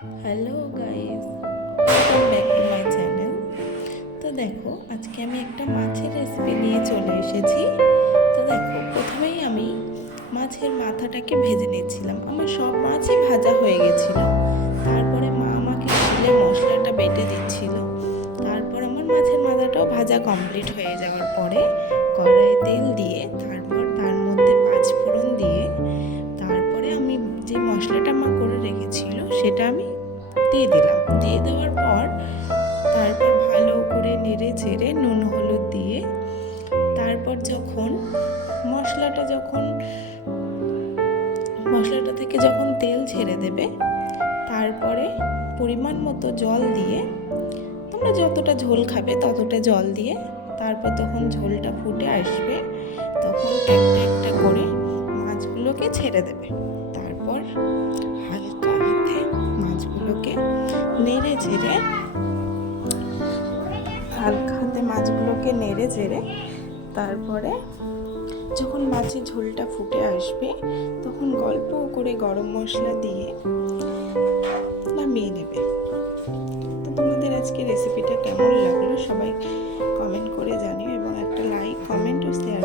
Hello guys, welcome back to my channel. তো দেখো, আজকে আমি একটা মাছের রেসিপি নিয়ে চলে এসেছি। তো দেখো, প্রথমেই আমি মাছের মাথাটাকে ভেজে নিচ্ছিলাম। আমার সব মাছই ভাজা হয়ে গেছিল। তারপরে মা আমাকে শিলে মশলাটা বেটে দিচ্ছিল। তারপর আমার মাছের মাথাটাও ভাজা কমপ্লিট হয়ে যাওয়ার পরে কড়াইয়ে তেল দিয়ে তারপর তার মধ্যে পাঁচফোড়ন দিয়ে তারপরে আমি যে মশলাটা মা করে রেখেছিল সেটা আমি দিয়ে দিলাম। দিয়ে দেওয়ার পর তারপর ভালো করে নেড়ে চেড়ে নুন হলুদ দিয়ে তারপর যখন মশলাটা থেকে যখন তেল ছেড়ে দেবে, তারপরে পরিমাণ মতো জল দিয়ে, তোমরা যতটা ঝোল খাবে ততটা জল দিয়ে তারপর তখন ঝোলটা ফুটে আসবে, তখন একটা একটা করে মাছগুলোকে ছেড়ে দেবে। তারপর হালকা হাতে মাছগুলোকে নেড়ে চেড়ে তারপরে যখন মাছের ঝোলটা ফুটে আসবে তখন গল্প করে গরম মশলা দিয়ে নামিয়ে নেবে। তো তোমাদের আজকে রেসিপিটা কেমন লাগলো সবাই কমেন্ট করে জানিও, এবং একটা লাইক, কমেন্ট ও শেয়ার